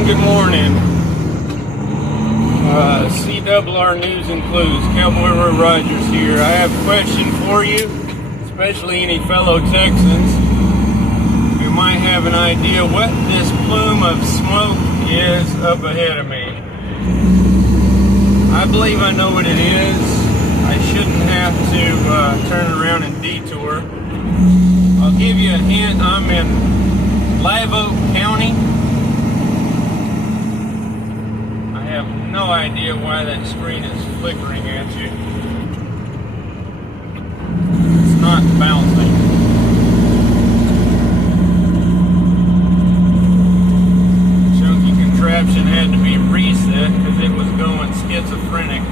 and good morning. CRR News and Clues, Cowboy Roy Rogers here. I have a question for you, especially any fellow Texans who might have an idea what this plume of smoke is up ahead of me. I believe I know what it is. I shouldn't have to turn around and detour. I'll give you a hint. I'm in Live Oak County. I have no idea why that screen is flickering at you. It's not bouncing. Chunky contraption had to be reset because it was going schizophrenic.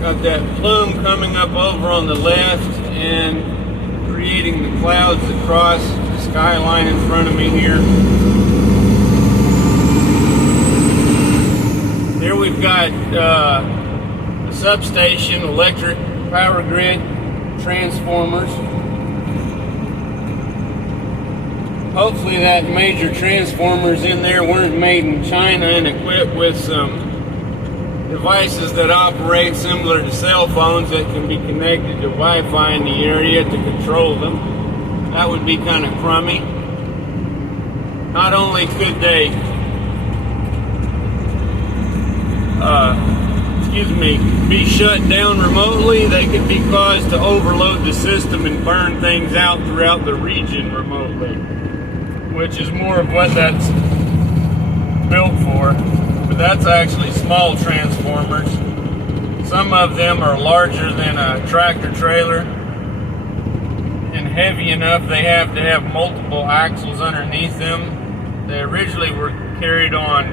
Got that plume coming up over on the left and creating the clouds across the skyline in front of me here. There we've got a substation, electric power grid, transformers. Hopefully that major transformers in there weren't made in China and equipped with some devices that operate similar to cell phones that can be connected to Wi-Fi in the area to control them. That would be kind of crummy. Not only could they be shut down remotely, they could be caused to overload the system and burn things out throughout the region remotely, which is more of what that's built for. But that's actually small transformers. Some of them are larger than a tractor trailer and heavy enough they have to have multiple axles underneath them. They originally were carried on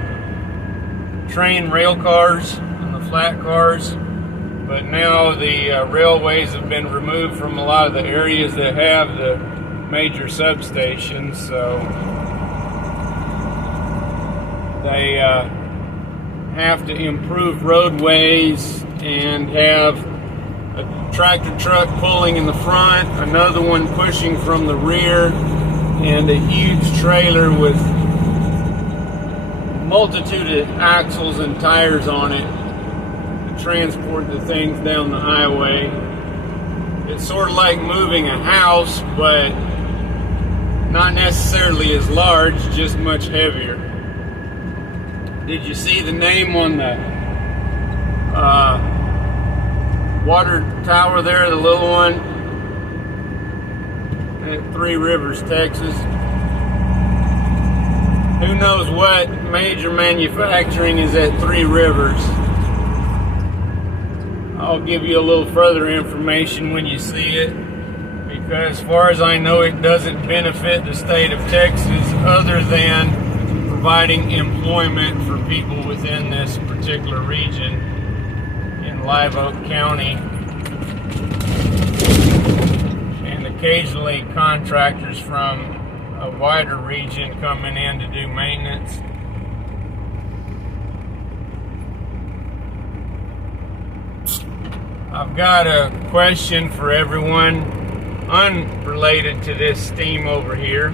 train rail cars and the flat cars, but now the railways have been removed from a lot of the areas that have the major substations, so they have to improve roadways and have a tractor truck pulling in the front, another one pushing from the rear, and a huge trailer with a multitude of axles and tires on it to transport the things down the highway. It's sort of like moving a house, but not necessarily as large, just much heavier. Did you see the name on the water tower there, the little one? At Three Rivers, Texas. Who knows what major manufacturing is at Three Rivers? I'll give you a little further information when you see it, because as far as I know, it doesn't benefit the state of Texas other than providing employment for people within this particular region in Live Oak County, and occasionally contractors from a wider region coming in to do maintenance. I've got a question for everyone unrelated to this steam over here,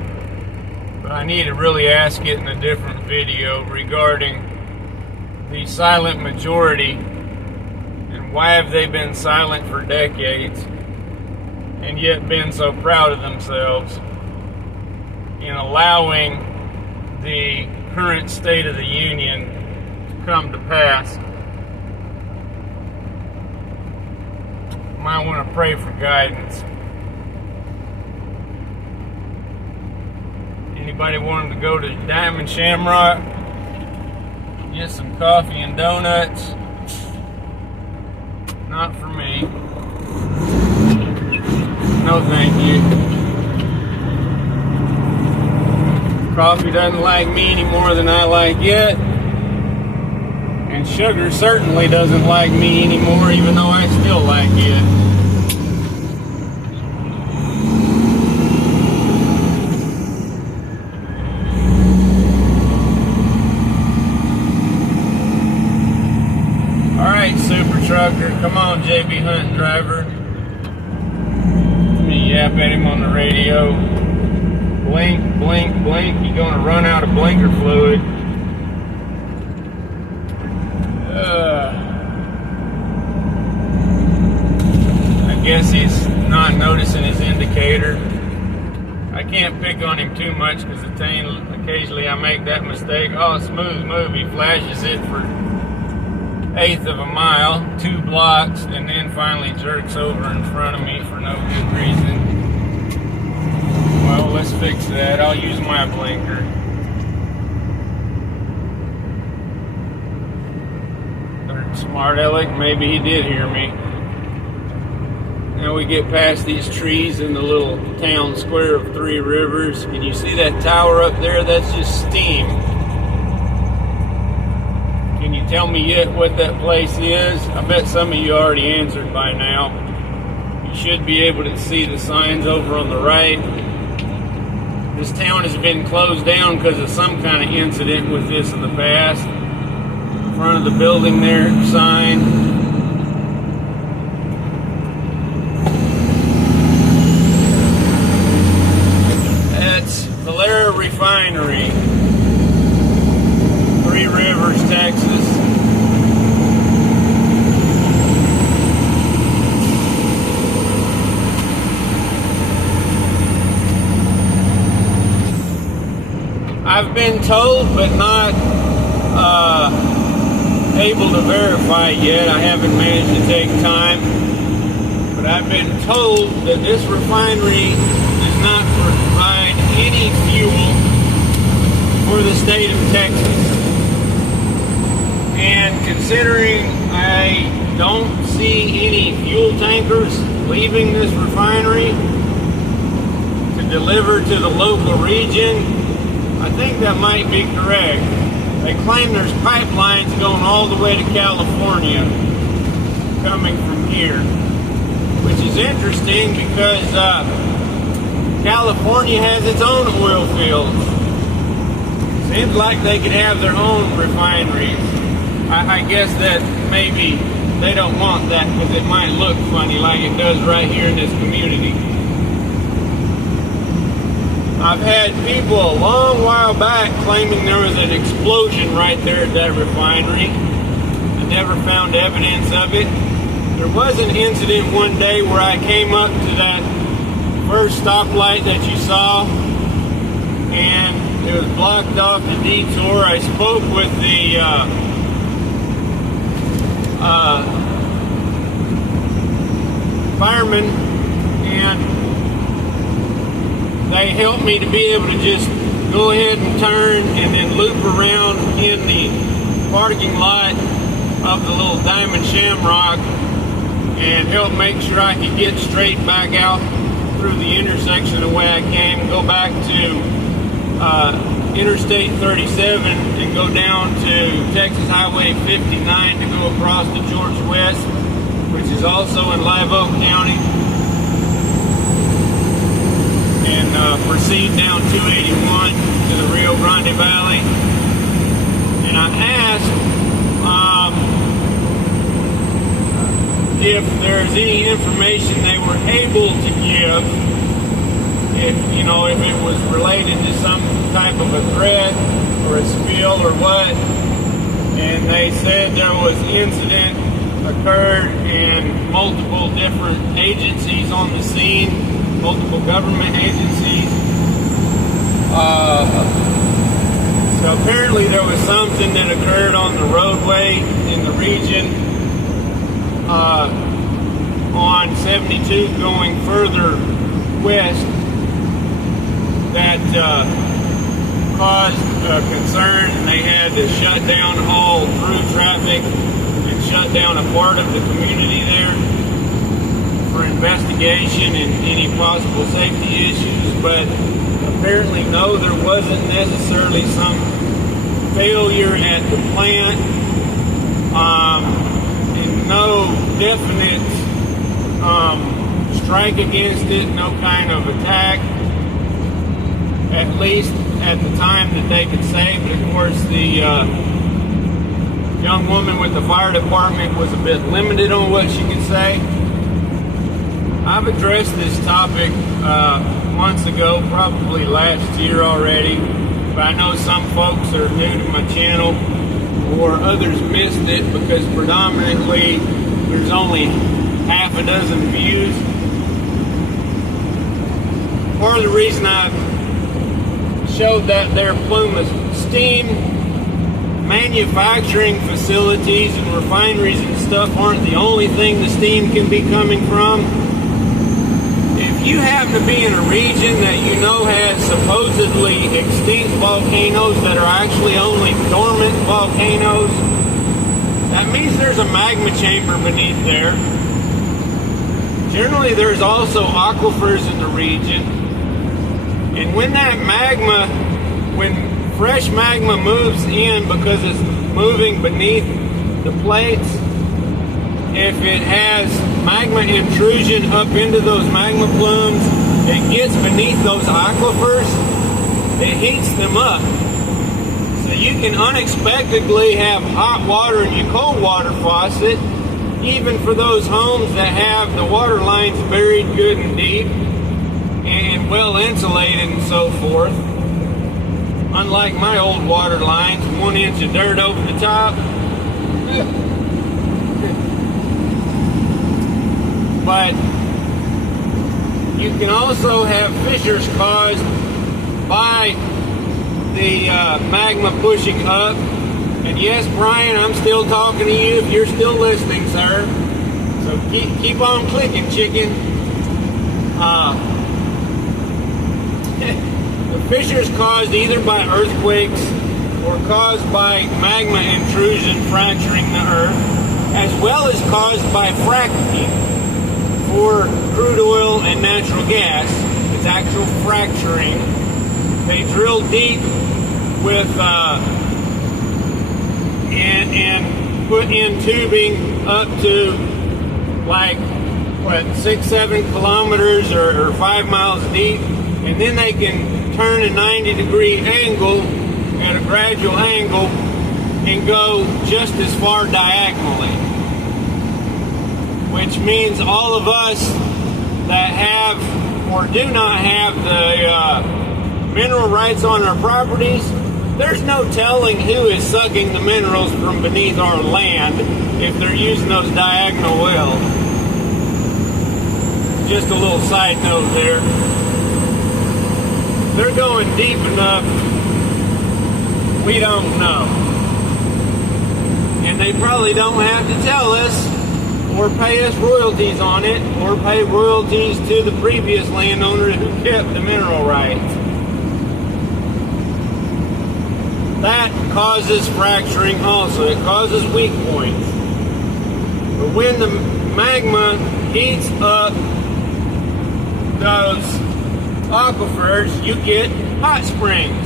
but I need to really ask it in a different video regarding the silent majority and why have they been silent for decades and yet been so proud of themselves in allowing the current state of the union to come to pass. Might want to pray for guidance. Anybody wanting to go to Diamond Shamrock, get some coffee and donuts? Not for me. No, thank you. Coffee doesn't like me any more than I like it. And sugar certainly doesn't like me anymore, even though I still like it. Super trucker, come on, JB Hunt driver. yap at him on the radio. Blink, blink, blink. You're gonna run out of blinker fluid. I guess he's not noticing his indicator. I can't pick on him too much because occasionally I make that mistake. Oh, smooth move. He flashes it for 1/8 of a mile, 2 blocks, and then finally jerks over in front of me for no good reason. Well, let's fix that. I'll use my blinker. Smart aleck, maybe he did hear me. Now we get past these trees in the little town square of Three Rivers. Can you see that tower up there? That's just steam. Can you tell me yet what that place is? I bet some of you already answered by now. You should be able to see the signs over on the right. This town has been closed down because of some kind of incident with this in the past. Front of the building there, sign. That's Valera Refinery, Three Rivers, Texas. I've been told, but not able to verify yet. I haven't managed to take time, but I've been told that this refinery does not provide any fuel for the state of Texas. And considering I don't see any fuel tankers leaving this refinery to deliver to the local region, I think that might be correct. They claim there's pipelines going all the way to California coming from here, which is interesting because California has its own oil fields. Seems like they could have their own refineries. I guess that maybe they don't want that because it might look funny like it does right here in this community. I've had people a long while back claiming there was an explosion right there at that refinery. I never found evidence of it. There was an incident one day where I came up to that first stoplight that you saw, and it was blocked off the detour. I spoke with the firemen, and they helped me to be able to just go ahead and turn and then loop around in the parking lot of the little Diamond Shamrock and help make sure I could get straight back out through the intersection the way I came, go back to Interstate 37 and go down to Texas Highway 59 to go across to George West, which is also in Live Oak County, and proceed down 281 to the Rio Grande Valley. And I asked if there's any information they were able to give, if it was related to some type of a threat or a spill or what. And they said there was incident occurred and multiple different agencies on the scene, multiple government agencies. So apparently there was something that occurred on the roadway in the region on 72 going further west that caused concern, and they had to shut down all through traffic and shut down a part of the community there for investigation and any possible safety issues. But apparently, no, there wasn't necessarily some failure at the plant, and no definite strike against it, no kind of attack, at least at the time that they could say. But of course, the young woman with the fire department was a bit limited on what she could say. I've addressed this topic months ago, probably last year already, but I know some folks are new to my channel or others missed it because predominantly there's only half a dozen views. Part of the reason I showed that their plume of steam manufacturing facilities and refineries and stuff aren't the only thing the steam can be coming from. If you happen to be in a region that you know has supposedly extinct volcanoes that are actually only dormant volcanoes, that means there's a magma chamber beneath there. Generally, there's also aquifers in the region. And when that magma, when fresh magma moves in because it's moving beneath the plates, if it has magma intrusion up into those magma plumes, it gets beneath those aquifers, it heats them up. So you can unexpectedly have hot water in your cold water faucet, even for those homes that have the water lines buried good and deep and well insulated and so forth. Unlike my old water lines, 1 inch of dirt over the top. But you can also have fissures caused by the magma pushing up. And yes, Brian, I'm still talking to you if you're still listening, sir. So keep on clicking, chicken. The fissures caused either by earthquakes or caused by magma intrusion fracturing the earth, as well as caused by fracking for crude oil and natural gas. It's actual fracturing. They drill deep with and put in tubing up to like 6-7 kilometers or 5 miles deep, and then they can turn a 90-degree angle at a gradual angle and go just as far diagonally, which means all of us that have or do not have the mineral rights on our properties, there's no telling who is sucking the minerals from beneath our land if they're using those diagonal wells. Just a little side note there. They're going deep enough, we don't know. And they probably don't have to tell us or pay us royalties on it or pay royalties to the previous landowner who kept the mineral rights. That causes fracturing also. It causes weak points. But when the magma heats up those aquifers, you get hot springs.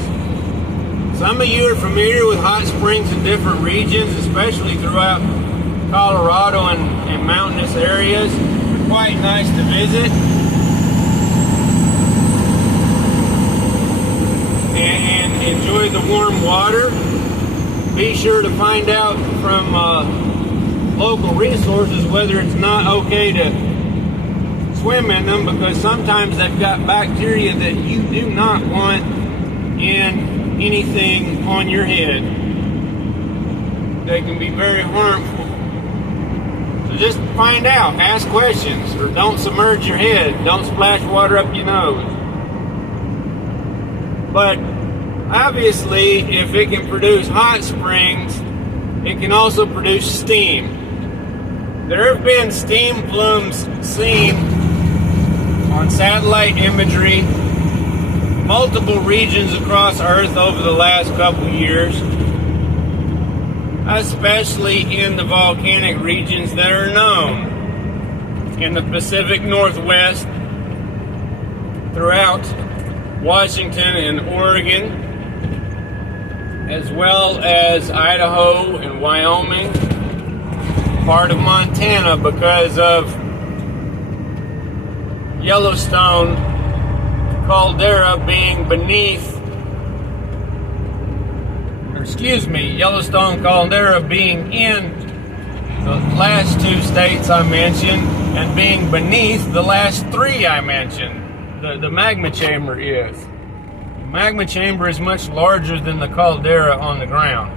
Some of you are familiar with hot springs in different regions, especially throughout Colorado and mountainous areas. They're quite nice to visit. And enjoy the warm water. Be sure to find out from local resources whether it's not okay to swim in them, because sometimes they've got bacteria that you do not want in anything on your head. They can be very harmful. So just find out, ask questions, or don't submerge your head. Don't splash water up your nose. But obviously, if it can produce hot springs, it can also produce steam. There have been steam plumes seen on satellite imagery, multiple regions across Earth over the last couple years, especially in the volcanic regions that are known in the Pacific Northwest, throughout Washington and Oregon, as well as Idaho and Wyoming, part of Montana Yellowstone caldera being Yellowstone caldera being in the last two states I mentioned, and being beneath the last three I mentioned. The magma chamber is. The magma chamber is much larger than the caldera on the ground.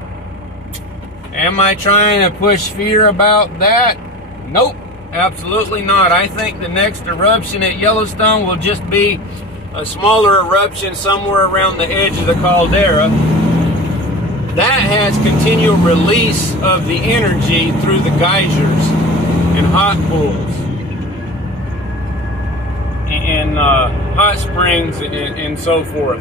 Am I trying to push fear about that? Nope, absolutely not. I think the next eruption at Yellowstone will just be a smaller eruption somewhere around the edge of the caldera that has continual release of the energy through the geysers and hot pools and hot springs and so forth.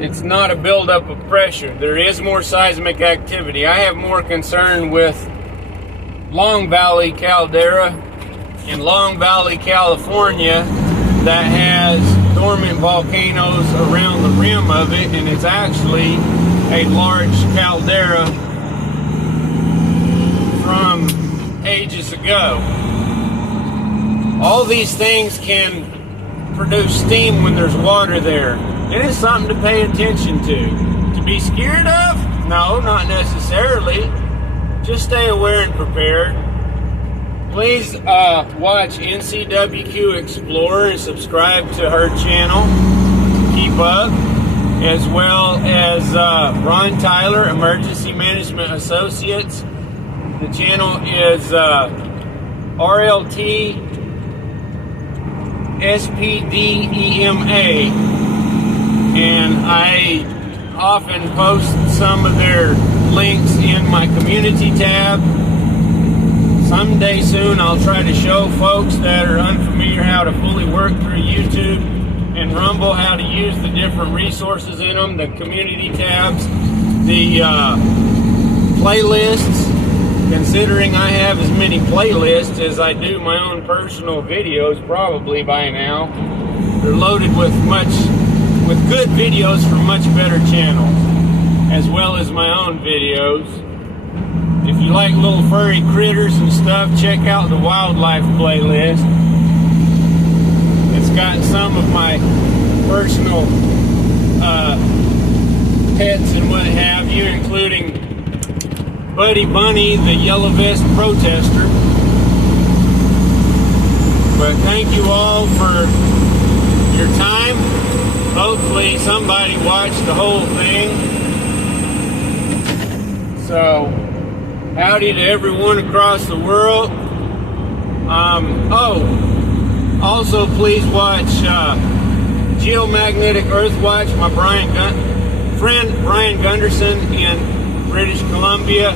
It's not a buildup of pressure. There is more seismic activity. I have more concern with Long Valley caldera in Long Valley, California, that has dormant volcanoes around the rim of it, and it's actually a large caldera from ages ago. All these things can produce steam when there's water there. It is something to pay attention to. To be scared of? No, not necessarily. Just stay aware and prepared. Please watch NCWQ Explorer and subscribe to her channel to keep up, as well as Ron Tyler, Emergency Management Associates. The channel is RLT SPDEMA, and I often post some of their links in my community tab. Someday soon I'll try to show folks that are unfamiliar how to fully work through YouTube and Rumble, how to use the different resources in them, the community tabs, the playlists. Considering I have as many playlists as I do my own personal videos probably by now, they're loaded with good videos from much better channels, as well as my own videos. If you like little furry critters and stuff, check out the wildlife playlist. It's got some of my personal pets and what have you, including Buddy Bunny, the yellow vest protester. But thank you all for your time. Hopefully somebody watched the whole thing. So, howdy to everyone across the world. Also please watch Geomagnetic Earthwatch, my friend Brian Gunderson in British Columbia,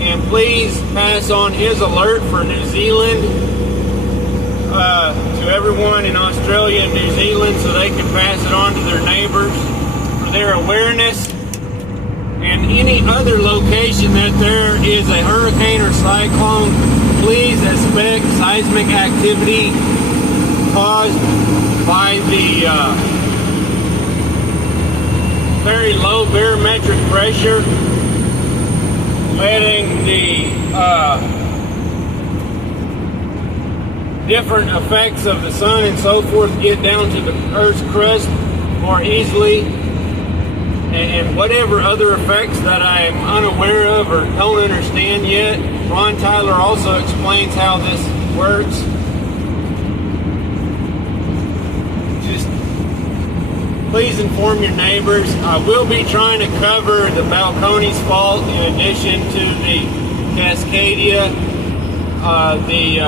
and please pass on his alert for New Zealand to everyone in Australia and New Zealand, so they can pass it on to their neighbors for their awareness. And any other location that there is a hurricane or cyclone, please expect seismic activity caused by the very low barometric pressure, letting the different effects of the sun and so forth get down to the Earth's crust more easily, and whatever other effects that I am unaware of or don't understand yet. Ron Tyler also explains how this works. Just please inform your neighbors. I will be trying to cover the Balcones Fault in addition to the Cascadia, the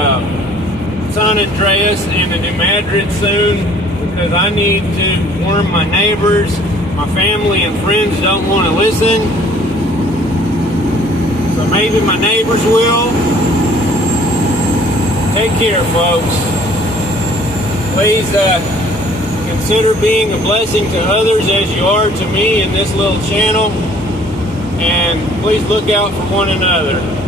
San Andreas, and the New Madrid soon, because I need to warn my neighbors. My family and friends don't want to listen, so maybe my neighbors will. Take care, folks. Please consider being a blessing to others as you are to me in this little channel, and please look out for one another.